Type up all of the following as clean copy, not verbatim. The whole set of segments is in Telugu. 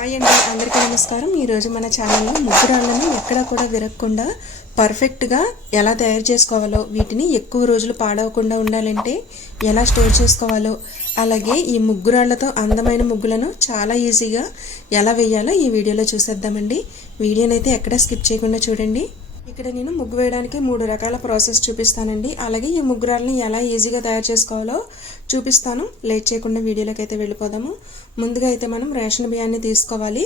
హాయ్ అండి, అందరికీ నమస్కారం. ఈరోజు మన ఛానల్లో ముగ్గురాళ్ళను ఎక్కడా కూడా విరగకుండా పర్ఫెక్ట్గా ఎలా తయారు చేసుకోవాలో, వీటిని ఎక్కువ రోజులు పాడవకుండా ఉండాలంటే ఎలా స్టోర్ చేసుకోవాలో, అలాగే ఈ ముగ్గురాళ్లతో అందమైన ముగ్గులను చాలా ఈజీగా ఎలా వేయాలో ఈ వీడియోలో చూసేద్దామండి. వీడియోనైతే ఎక్కడా స్కిప్ చేయకుండా చూడండి. ఇక్కడ నేను ముగ్గు వేయడానికి 3 రకాల ప్రాసెస్ చూపిస్తానండి. అలాగే ఈ ముగ్గురాళ్ళని ఎలా ఈజీగా తయారు చేసుకోవాలో చూపిస్తాను. లేట్ చేయకుండా వీడియోలోకి అయితే వెళ్ళిపోదాము. ముందుగా అయితే మనం రేషన్ బియ్యాన్ని తీసుకోవాలి.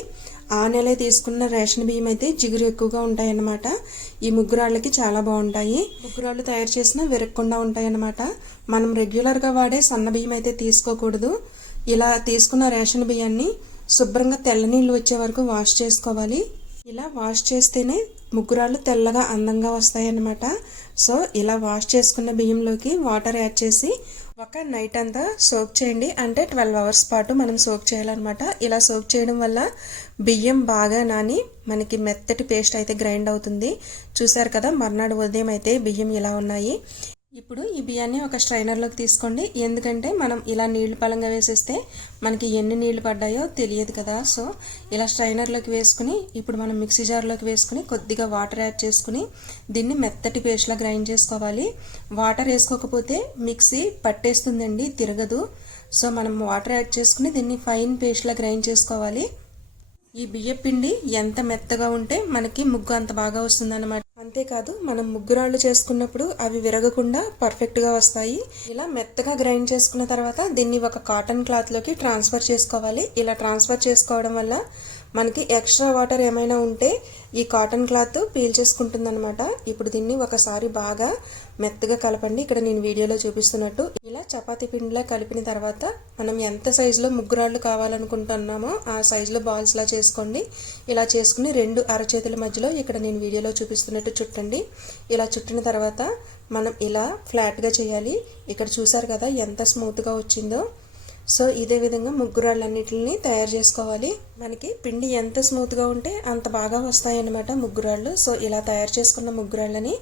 ఆ నెల తీసుకున్న రేషన్ బియ్యం అయితే జిగురు ఎక్కువగా ఉంటాయన్నమాట. ఈ ముగ్గురాళ్ళకి చాలా బాగుంటాయి. ముగ్గురాళ్ళు తయారు చేసిన విరగకుండా ఉంటాయన్నమాట. మనం రెగ్యులర్గా వాడే సన్న బియ్యం అయితే తీసుకోకూడదు. ఇలా తీసుకున్న రేషన్ బియ్యాన్ని శుభ్రంగా తెల్ల నీళ్ళు వచ్చే వరకు వాష్ చేసుకోవాలి. ఇలా వాష్ చేస్తేనే ముగ్గురాళ్ళు తెల్లగా అందంగా వస్తాయన్నమాట. సో ఇలా వాష్ చేసుకున్న బియ్యంలోకి వాటర్ యాడ్ చేసి ఒక నైట్ అంతా సోక్ చేయండి. అంటే 12 అవర్స్ పాటు మనం సోక్ చేయాలన్నమాట. ఇలా సోక్ చేయడం వల్ల బియ్యం బాగా నాని మనకి మెత్తటి పేస్ట్ అయితే గ్రైండ్ అవుతుంది. చూసారు కదా, మర్నాడు ఉదయం అయితే బియ్యం ఇలా ఉన్నాయి. ఇప్పుడు ఈ బియ్యాన్ని ఒక స్ట్రైనర్లోకి తీసుకోండి. ఎందుకంటే మనం ఇలా నీళ్లు పలంగా వేసేస్తే మనకి ఎన్ని నీళ్లు పడ్డాయో తెలియదు కదా. సో ఇలా స్ట్రైనర్లోకి వేసుకుని ఇప్పుడు మనం మిక్సీ జార్లోకి వేసుకుని కొద్దిగా వాటర్ యాడ్ చేసుకుని దీన్ని మెత్తటి పేస్ట్లా గ్రైండ్ చేసుకోవాలి. వాటర్ వేసుకోకపోతే మిక్సీ పట్టేస్తుందండి, తిరగదు. సో మనం వాటర్ యాడ్ చేసుకుని దీన్ని ఫైన్ పేస్ట్లా గ్రైండ్ చేసుకోవాలి. ఈ బియ్య పిండి ఎంత మెత్తగా ఉంటే మనకి ముగ్గు అంత బాగా వస్తుందన్నమాట. అంతేకాదు మనం ముగ్గురాళ్ళు చేసుకున్నప్పుడు అవి విరగకుండా పర్ఫెక్ట్గా వస్తాయి. ఇలా మెత్తగా గ్రైండ్ చేసుకున్న తర్వాత దీన్ని ఒక కాటన్ క్లాత్లోకి ట్రాన్స్ఫర్ చేసుకోవాలి. ఇలా ట్రాన్స్ఫర్ చేసుకోవడం వల్ల మనకి ఎక్స్ట్రా వాటర్ ఏమైనా ఉంటే ఈ కాటన్ క్లాత్ పీల్చేసుకుంటుంది అనమాట. ఇప్పుడు దీన్ని ఒకసారి బాగా మెత్తగా కలపండి. ఇక్కడ నేను వీడియోలో చూపిస్తున్నట్టు ఇలా చపాతీ పిండిలా కలిపిన తర్వాత మనం ఎంత సైజులో ముగ్గురాళ్ళు కావాలనుకుంటున్నామో ఆ సైజులో బాల్స్లా చేసుకోండి. ఇలా చేసుకుని 2 అరచేతుల మధ్యలో ఇక్కడ నేను వీడియోలో చూపిస్తున్నట్టు చుట్టండి. ఇలా చుట్టిన తర్వాత మనం ఇలా ఫ్లాట్గా చేయాలి. ఇక్కడ చూసారు కదా ఎంత స్మూత్గా వచ్చిందో. సో ఇదే విధంగా ముగ్గురాళ్ళన్నిటిని తయారు చేసుకోవాలి. మనకి పిండి ఎంత స్మూత్గా ఉంటే అంత బాగా వస్తాయి అన్నమాట ముగ్గురాళ్ళు. సో ఇలా తయారు చేసుకున్న ముగ్గురాళ్ళని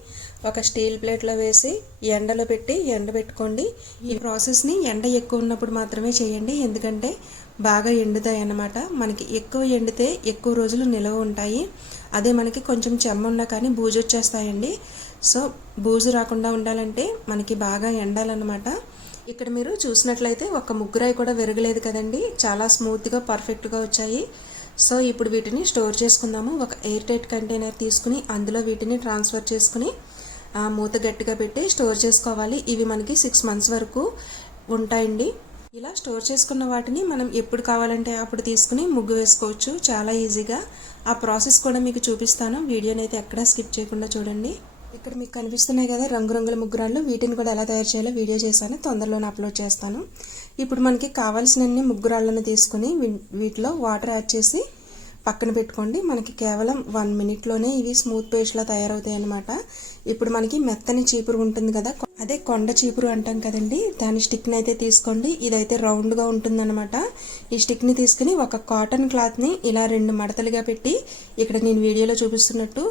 ఒక స్టీల్ ప్లేట్లో వేసి ఎండలో పెట్టి ఎండబెట్టుకోండి. ఈ ప్రాసెస్ని ఎండ ఎక్కువ ఉన్నప్పుడు మాత్రమే చేయండి, ఎందుకంటే బాగా ఎండుతాయి అన్నమాట. మనకి ఎక్కువ ఎండితే ఎక్కువ రోజులు నిలవ ఉంటాయి. అదే మనకి కొంచెం చెమ్మున్నా కానీ బూజు వచ్చేస్తాయండి. సో బూజు రాకుండా ఉండాలంటే మనకి బాగా ఎండాలన్నమాట. ఇక్కడ మీరు చూసినట్లయితే ఒక ముగ్గురాయి కూడా విరగలేదు కదండి, చాలా స్మూత్గా పర్ఫెక్ట్గా వచ్చాయి. సో ఇప్పుడు వీటిని స్టోర్ చేసుకుందాము. ఒక ఎయిర్ టైట్ కంటైనర్ తీసుకుని అందులో వీటిని ట్రాన్స్ఫర్ చేసుకుని మూత గట్టిగా పెట్టి స్టోర్ చేసుకోవాలి. ఇవి మనకి 6 months వరకు ఉంటాయండి. ఇలా స్టోర్ చేసుకున్న వాటిని మనం ఎప్పుడు కావాలంటే అప్పుడు తీసుకుని ముగ్గు వేసుకోవచ్చు చాలా ఈజీగా. ఆ ప్రాసెస్ కూడా మీకు చూపిస్తాను. వీడియోని అయితే ఎక్కడా స్కిప్ చేయకుండా చూడండి. ఇక్కడ మీకు కనిపిస్తున్నాయి కదా రంగురంగుల ముగ్గురాళ్ళు, వీటిని కూడా ఎలా తయారు చేయాలో వీడియో చేశాను, తొందరలోనే అప్లోడ్ చేస్తాను. ఇప్పుడు మనకి కావాల్సినన్ని ముగ్గురాళ్ళను తీసుకుని వీటిలో వాటర్ యాడ్ చేసి పక్కన పెట్టుకోండి. మనకి కేవలం 1 minute ఇవి స్మూత్ పేస్ట్లా తయారవుతాయి అన్నమాట. ఇప్పుడు మనకి మెత్తని చీపురు ఉంటుంది కదా, అదే కొండ చీపురు అంటాం కదండి, దాని స్టిక్ని అయితే తీసుకోండి. ఇదైతే రౌండ్గా ఉంటుందన్నమాట. ఈ స్టిక్ని తీసుకుని ఒక కాటన్ క్లాత్ని ఇలా 2 మడతలుగా పెట్టి ఇక్కడ నేను వీడియోలో చూపిస్తున్నట్టు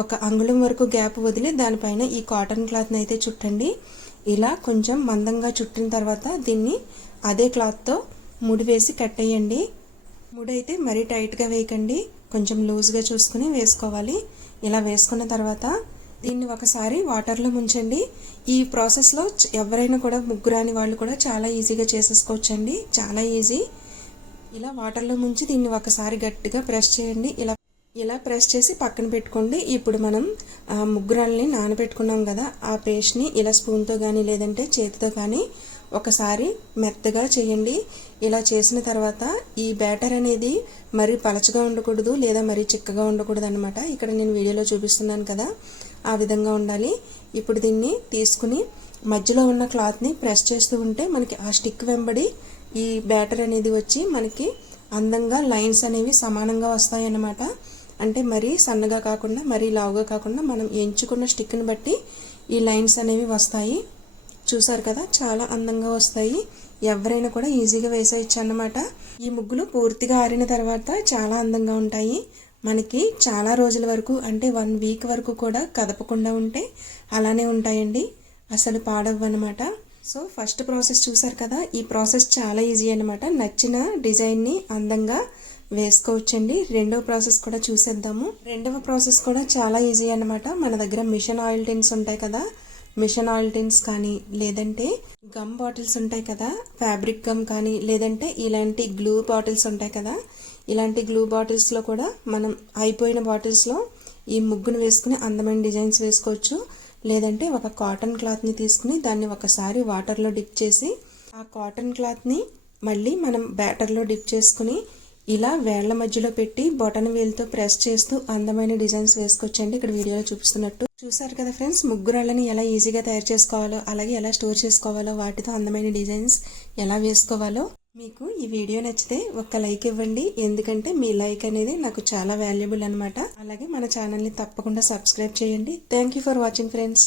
1 అంగుళం వరకు గ్యాప్ వదిలి దానిపైన ఈ కాటన్ క్లాత్ని అయితే చుట్టండి. ఇలా కొంచెం మందంగా చుట్టిన తర్వాత దీన్ని అదే క్లాత్తో ముడి వేసి కట్టేయండి. ముడి అయితే మరీ టైట్గా వేయకండి, కొంచెం లూజ్గా చూసుకుని వేసుకోవాలి. ఇలా వేసుకున్న తర్వాత దీన్ని ఒకసారి వాటర్లో ముంచండి. ఈ ప్రాసెస్లో ఎవరైనా కూడా ముగ్గురాని వాళ్ళు కూడా చాలా ఈజీగా చేసేసుకోవచ్చండి, చాలా ఈజీ. ఇలా వాటర్లో ముంచి దీన్ని ఒకసారి గట్టిగా ప్రెస్ చేయండి. ఇలా ప్రెస్ చేసి పక్కన పెట్టుకోండి. ఇప్పుడు మనం ముగ్గురాళ్ళని నానబెట్టుకున్నాం కదా, ఆ పేస్ట్ని ఇలా స్పూన్తో కానీ లేదంటే చేతితో కానీ ఒకసారి మెత్తగా చేయండి. ఇలా చేసిన తర్వాత ఈ బ్యాటర్ అనేది మరీ పలచగా ఉండకూడదు లేదా మరీ చిక్కగా ఉండకూడదు అనమాట. ఇక్కడ నేను వీడియోలో చూపిస్తున్నాను కదా, ఆ విధంగా ఉండాలి. ఇప్పుడు దీన్ని తీసుకుని మధ్యలో ఉన్న క్లాత్ని ప్రెస్ చేస్తూ ఉంటే మనకి ఆ స్టిక్ వెంబడి ఈ బ్యాటర్ అనేది వచ్చి మనకి అందంగా లైన్స్ అనేవి సమానంగా వస్తాయి అన్నమాట. అంటే మరీ సన్నగా కాకుండా మరీ లావుగా కాకుండా మనం ఎంచుకున్న స్టిక్ని బట్టి ఈ లైన్స్ అనేవి వస్తాయి. చూసారు కదా, చాలా అందంగా వస్తాయి. ఎవరైనా కూడా ఈజీగా వేసేయచ్చు అన్నమాట. ఈ ముగ్గులు పూర్తిగా ఆరిన తర్వాత చాలా అందంగా ఉంటాయి. మనకి చాలా రోజుల వరకు అంటే 1 week వరకు కూడా కదపకుండా ఉంటే అలానే ఉంటాయండి, అసలు పాడవన్నమాట. సో ఫస్ట్ ప్రాసెస్ చూసారు కదా, ఈ ప్రాసెస్ చాలా ఈజీ అన్నమాట. నచ్చిన డిజైన్ని అందంగా వేసుకోవచ్చండి. రెండవ ప్రాసెస్ కూడా చూసేద్దాము. రెండవ ప్రాసెస్ కూడా చాలా ఈజీ అన్నమాట. మన దగ్గర మిషన్ ఆయిల్ టిన్స్ ఉంటాయి కదా, మిషన్ ఆయిల్ టిన్స్ కానీ లేదంటే గమ్ బాటిల్స్ ఉంటాయి కదా, ఫ్యాబ్రిక్ గమ్ కానీ లేదంటే ఇలాంటి గ్లూ బాటిల్స్ ఉంటాయి కదా, ఇలాంటి గ్లూ బాటిల్స్లో కూడా మనం అయిపోయిన బాటిల్స్లో ఈ ముగ్గును వేసుకుని అందమైన డిజైన్స్ వేసుకోవచ్చు. లేదంటే ఒక కాటన్ క్లాత్ని తీసుకుని దాన్ని ఒకసారి వాటర్లో డిప్ చేసి ఆ కాటన్ క్లాత్ని మళ్ళీ మనం బ్యాటర్లో డిప్ చేసుకుని ఇలా వేళ్ల మధ్యలో పెట్టి బొటన వేలుతో ప్రెస్ చేస్తూ అందమైన డిజైన్స్ వేసుకోవచ్చండి. ఇక్కడ వీడియోలో చూపిస్తున్నట్టు చూసారు కదా ఫ్రెండ్స్, ముగ్గురాళ్ళని ఎలా ఈజీగా తయారు చేసుకోవాలో అలాగే ఎలా స్టోర్ చేసుకోవాలో, వాటితో అందమైన డిజైన్స్ ఎలా వేసుకోవాలో. మీకు ఈ వీడియో నచ్చితే ఒక్క లైక్ ఇవ్వండి, ఎందుకంటే మీ లైక్ అనేది నాకు చాలా వాల్యుబుల్ అనమాట. అలాగే మన ఛానల్ని తప్పకుండా సబ్స్క్రైబ్ చేయండి. Thank you for watching friends.